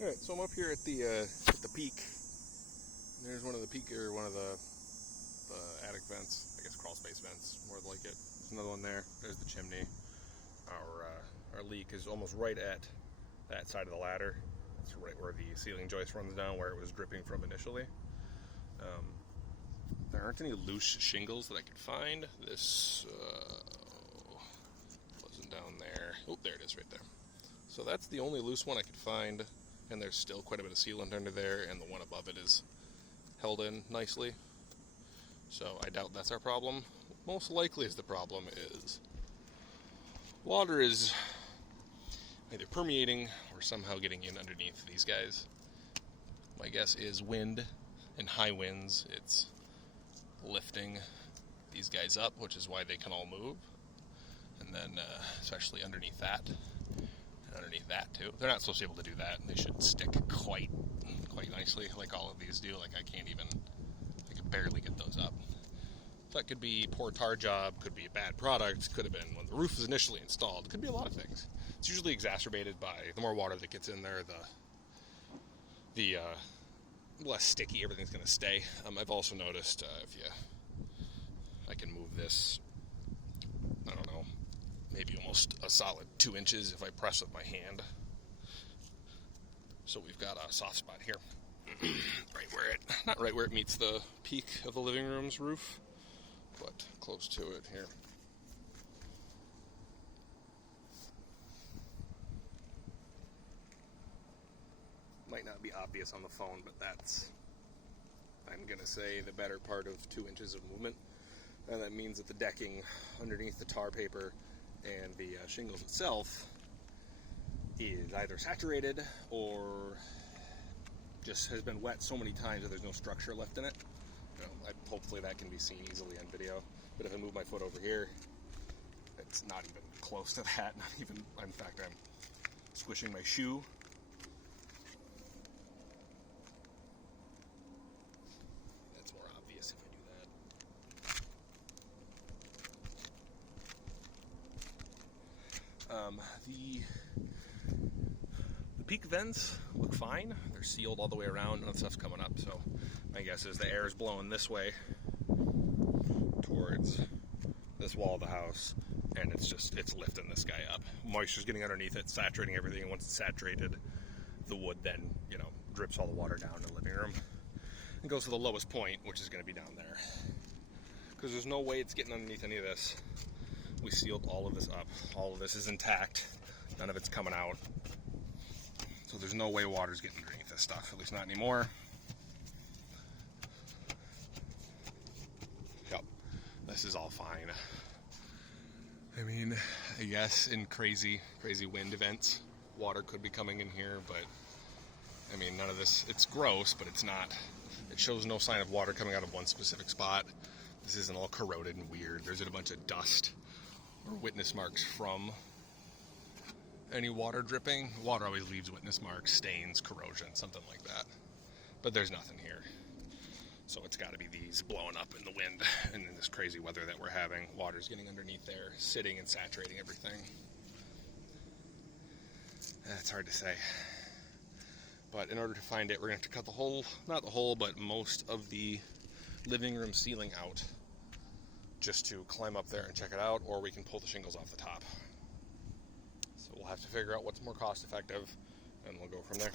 Alright, so I'm up here at the peak. There's one of the attic vents, I guess crawl space vents, more like it. There's another one there. There's the chimney. Our leak is almost right at that side of the ladder. It's right where the ceiling joist runs down, where it was dripping from initially. There aren't any loose shingles that I could find. This wasn't down there. Oh, there it is right there. So that's the only loose one I could find, and there's still quite a bit of sealant under there, and the one above it is held in nicely. So I doubt that's our problem. Most likely is the problem is water is either permeating or somehow getting in underneath these guys. My guess is wind and high winds. It's lifting these guys up, which is why they can all move. And then especially underneath that, and underneath that too. They're not supposed to be able to do that. They should stick quite nicely, like all of these do. Like I could barely get those up. That could be poor tar job, could be a bad product, could have been when the roof was initially installed. Could be a lot of things. It's usually exacerbated by the more water that gets in there, the less sticky everything's going to stay. I've also noticed I can move this, I don't know, maybe almost a solid 2 inches if I press with my hand. So we've got a soft spot here, not right where it meets the peak of the living room's roof, but close to it here. Might not be obvious on the phone, but that's, I'm going to say, the better part of 2 inches of movement. And that means that the decking underneath the tar paper and the shingles itself is either saturated or just has been wet so many times that there's no structure left in it. Hopefully that can be seen easily on video. But if I move my foot over here, it's not even close to that. Not even, in fact, I'm squishing my shoe. That's more obvious if I do that. The peak vents look fine. They're sealed all the way around. None of the stuff's coming up. So my guess is the air is blowing this way towards this wall of the house, and it's lifting this guy up. Moisture's getting underneath it, saturating everything, and once it's saturated, the wood then, drips all the water down in the living room and goes to the lowest point, which is going to be down there. Because there's no way it's getting underneath any of this. We sealed all of this up. All of this is intact. None of it's coming out. So there's no way water's getting underneath this stuff, at least not anymore. Yep, this is all fine. I mean, I guess in crazy wind events, water could be coming in here, but I mean, none of this, it's gross, but it's not, it shows no sign of water coming out of one specific spot. This isn't all corroded and weird. There's a bunch of dust or witness marks from any water dripping. Water always leaves witness marks, stains, corrosion, something like that. But there's nothing here. So it's got to be these blowing up in the wind and in this crazy weather that we're having. Water's getting underneath there, sitting and saturating everything. It's hard to say. But in order to find it, we're going to have to cut the whole, not the whole, but most of the living room ceiling out just to climb up there and check it out, or we can pull the shingles off the top. So we'll have to figure out what's more cost effective, and we'll go from there.